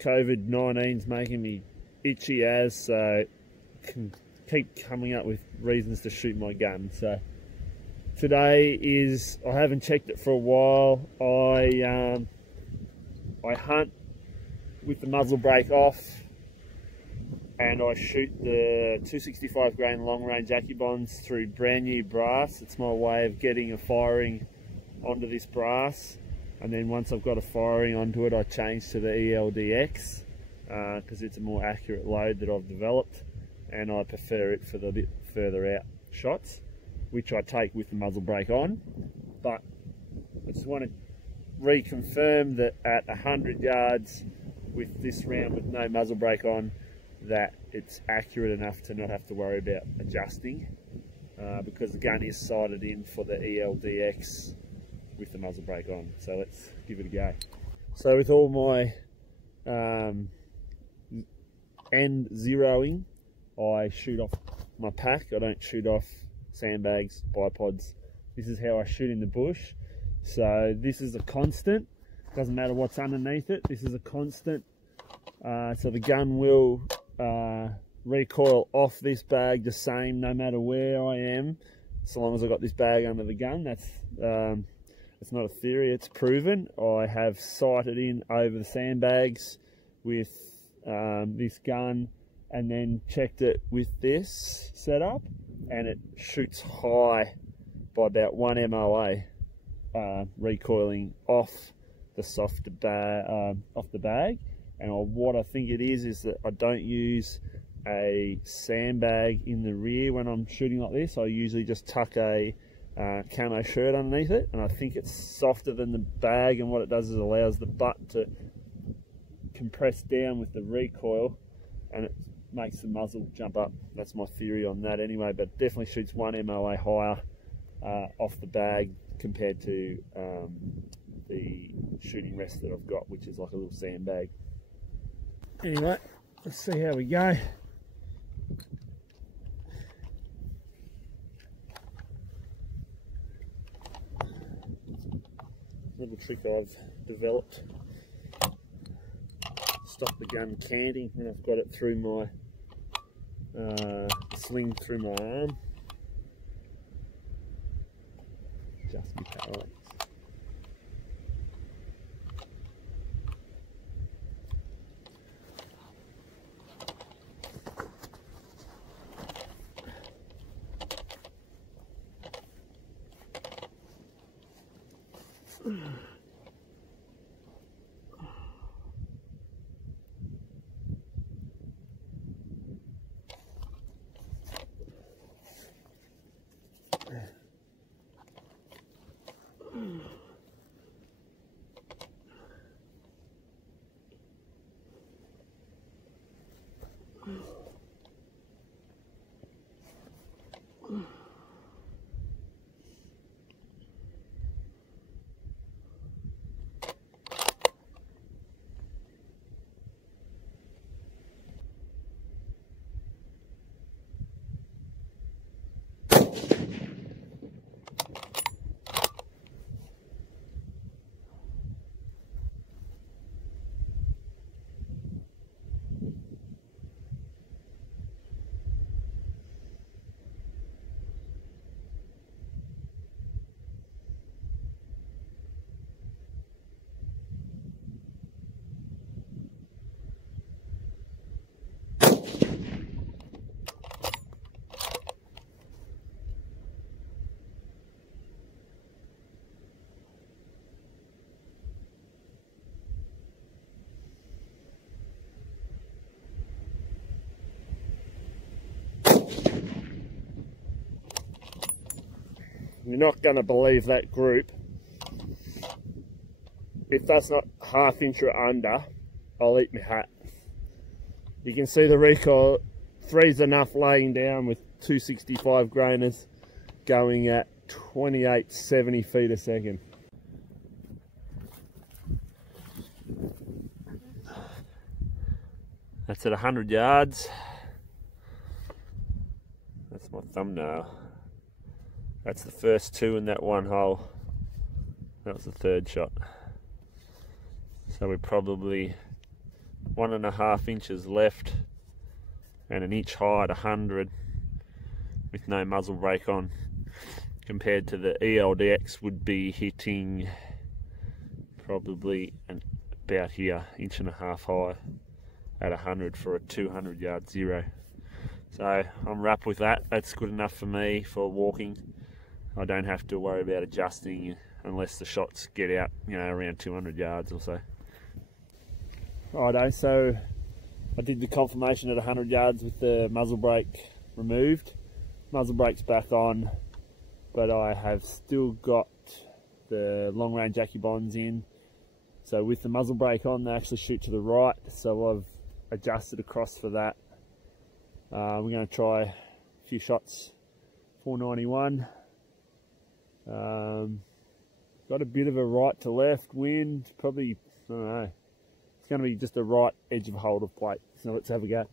COVID-19's making me itchy as, so can keep coming up with reasons to shoot my gun. So today is, I haven't checked it for a while. I hunt with the muzzle brake off, and I shoot the 265 grain long range Accubons through brand new brass. It's my way of getting a firing onto this brass, and then once I've got a firing onto it, I change to the ELDX because it's a more accurate load that I've developed, and I prefer it for the bit further out shots, which I take with the muzzle brake on. But I just want to reconfirm that at 100 yards with this round with no muzzle brake on, that it's accurate enough to not have to worry about adjusting, because the gun is sighted in for the ELDX with the muzzle brake on. So let's give it a go. So with all my end zeroing, I shoot off my pack. I don't shoot off sandbags, bipods. This is how I shoot in the bush. So this is a constant, doesn't matter what's underneath it, this is a constant. So the gun will recoil off this bag the same no matter where I am, so long as I got this bag under the gun. That's it's not a theory, it's proven. I have sighted in over the sandbags with this gun, and then checked it with this setup, and it shoots high by about 1 MOA, recoiling off the softer off the bag. And what I think it is that I don't use a sandbag in the rear when I'm shooting like this. I usually just tuck a camo shirt underneath it, and I think it's softer than the bag, and what it does is it allows the butt to compress down with the recoil, and it makes the muzzle jump up. That's my theory on that anyway, but it definitely shoots 1 MOA higher off the bag compared to the shooting rest that I've got, which is like a little sandbag. Anyway, let's see how we go. Little trick I've developed. Stop the gun canting when I've got it through my sling through my arm. Just my parallax. You're not going to believe that group. If that's not ½ inch or under, I'll eat my hat. You can see the recoil, three's enough laying down with 265 grainers going at 2870 feet a second. That's at 100 yards. That's my thumbnail. That's the first two in that one hole. That was the third shot. So we're probably 1.5 inches left and an inch high at 100 with no muzzle brake on, compared to the ELDX would be hitting probably about here, 1.5 inches high at 100 for a 200 yard zero. So I'm wrapped with that. That's good enough for me for walking. I don't have to worry about adjusting unless the shots get out, you know, around 200 yards or so. Righto, so I did the confirmation at 100 yards with the muzzle brake removed. Muzzle brake's back on, but I have still got the long range AccuBonds in. So with the muzzle brake on, they actually shoot to the right, so I've adjusted across for that. We're going to try a few shots. 491. Got a bit of a right to left wind, probably, I don't know, it's going to be just a right edge of hold of plate, so let's have a go.